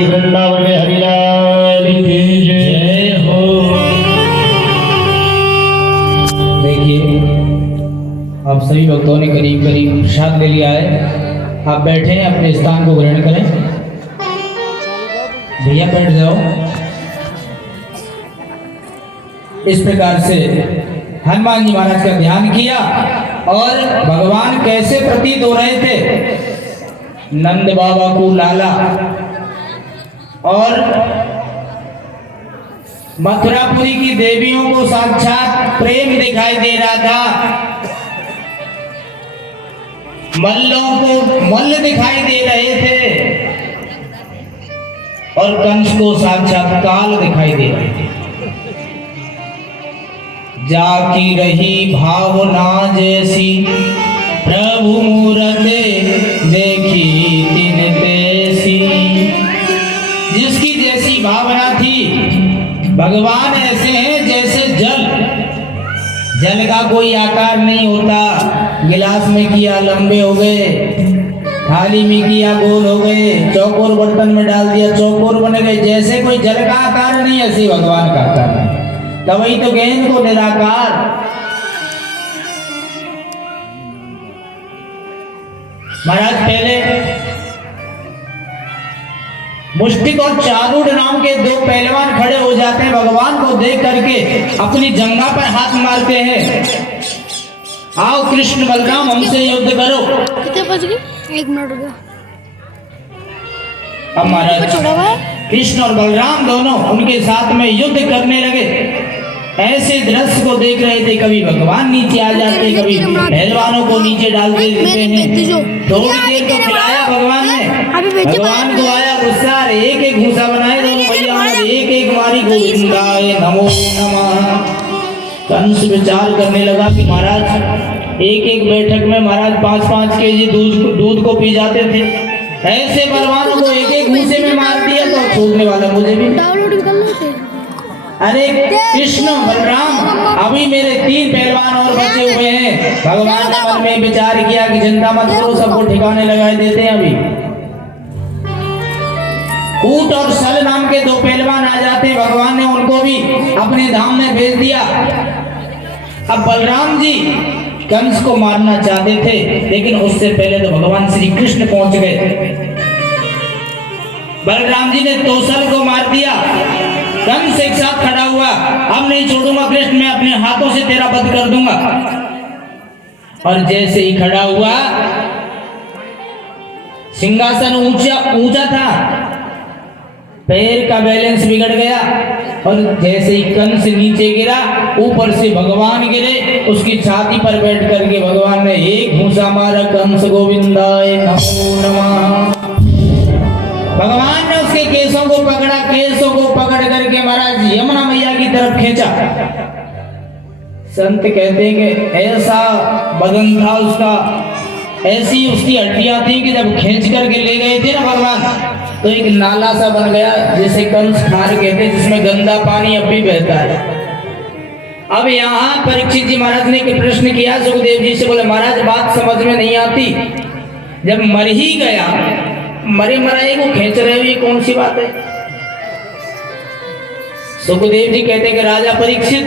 वृंदावन में हरिलाल की जय हो। देखिए, आप सभी भक्तों ने करीब करीब प्रसाद ले लिया है। आप बैठे हैं, अपने स्थान को ग्रहण करें। भैया बैठ जाओ। इस प्रकार से हनुमान जी महाराज का ध्यान किया और भगवान कैसे प्रतीत हो रहे थे। नंद बाबा को लाला और मथुरापुरी की देवियों को साक्षात प्रेम दिखाई दे रहा था। मल्लों को मल्ल दिखाई दे रहे थे और कंस को साक्षात काल दिखाई दे रहे थे। जाकी रही भावना जैसी प्रभु मूरते देखी तिन तैसी। जिसकी जैसी भावना थी, भगवान ऐसे हैं जैसे जल। जल का कोई आकार नहीं होता। गिलास में किया लंबे हो गए, थाली में किया गोल हो गए, चौकोर बर्तन में डाल दिया चौकोर बन गए। जैसे कोई जल का आकार नहीं, ऐसे भगवान का आकार नहीं। तभी तो गेंद को निराकार। महाराज पहले मुष्टिक और चारूढ़ नाम के दो पहलवान खड़े हो जाते हैं। भगवान को देख करके अपनी जंघा पर हाथ मारते हैं। आओ कृष्ण बलराम हमसे युद्ध करो। कितने बज गए? 1 मिनट हो गया। अब महाराज कृष्ण और बलराम दोनों उनके साथ में युद्ध करने लगे। ऐसे दृश्य को देख रहे थे, कभी भगवान नीचे आ जाते, कभी पहलवानों को नीचे डाल देते हैं। थोड़ी देर को खिलाया भगवान ने। भगवान को आया गुस्सा, एक एक घूसा बनाए दोनों भैया ने, एक एक मारी गोविंदाय नमो नमः। कंस विचार करने लगा कि महाराज एक एक बैठक में महाराज 5-5 केजी दूध को पी जाते थे। ऐसे बलवानों को एक एक घूसे में मार दिया तो छोड़ने वाला मुझे भी। अरे कृष्ण बलराम, अभी मेरे 3 पहलवान और बचे हुए हैं। भगवान ने मन में विचार किया कि चिंता मत करो, सबको ठिकाने लगा देते हैं। अभी कूट और सल नाम के 2 पहलवान आ जाते हैं। भगवान ने उनको भी अपने धाम में भेज दिया। अब बलराम जी कंस को मारना चाहते थे, लेकिन उससे पहले तो भगवान श्री कृष्ण पहुंच गए। बलराम जी ने तोसल को मार दिया। कंस एक साथ खड़ा हुआ, अब नहीं छोड़ूंगा कृष्ण, मैं अपने हाथों से तेरा वध कर दूंगा। और जैसे ही खड़ा हुआ, सिंहासन ऊंचा था, पैर का बैलेंस बिगड़ गया और जैसे ही कंस नीचे गिरा, ऊपर से भगवान गिरे। उसकी छाती पर बैठ करके भगवान ने एक घूंसा मारा। कंस गोविंदाय नमो नमः। भगवान ने उसके केसों को पकड़ा, केसों को पकड़ करके महाराज यमुना मैया की तरफ खींचा। संत कहते हैं कि ऐसा बदन था उसका, ऐसी उसकी हड्डियां थी कि जब खींच करके ले गए थे ना भगवान, तो एक नाला सा बन गया जिसे कंस खार कहते हैं, जिसमें गंदा पानी अब भी बहता है। अब यहाँ परीक्षित जी महाराज ने एक प्रश्न किया सुखदेव जी से, बोले महाराज बात समझ में नहीं आती, जब मर ही गया, मरे मराए को खींच रहे हो, ये कौन सी बात है? सुखदेव जी कहते कि राजा परीक्षित,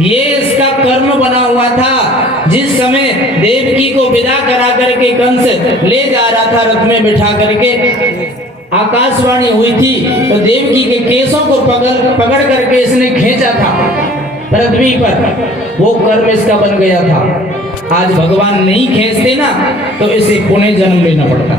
ये इसका कर्म बना हुआ था। जिस समय देवकी को विदा करा करके कंस ले जा रहा था रथ में बिठा करके, आकाशवाणी हुई थी तो देवकी के केसों को पकड़ करके इसने खींचा था। पृथ्वी पर वो कर्म इसका बन गया था। आज भगवान नहीं खींचते ना तो इसे पुनः जन्म लेना पड़ता।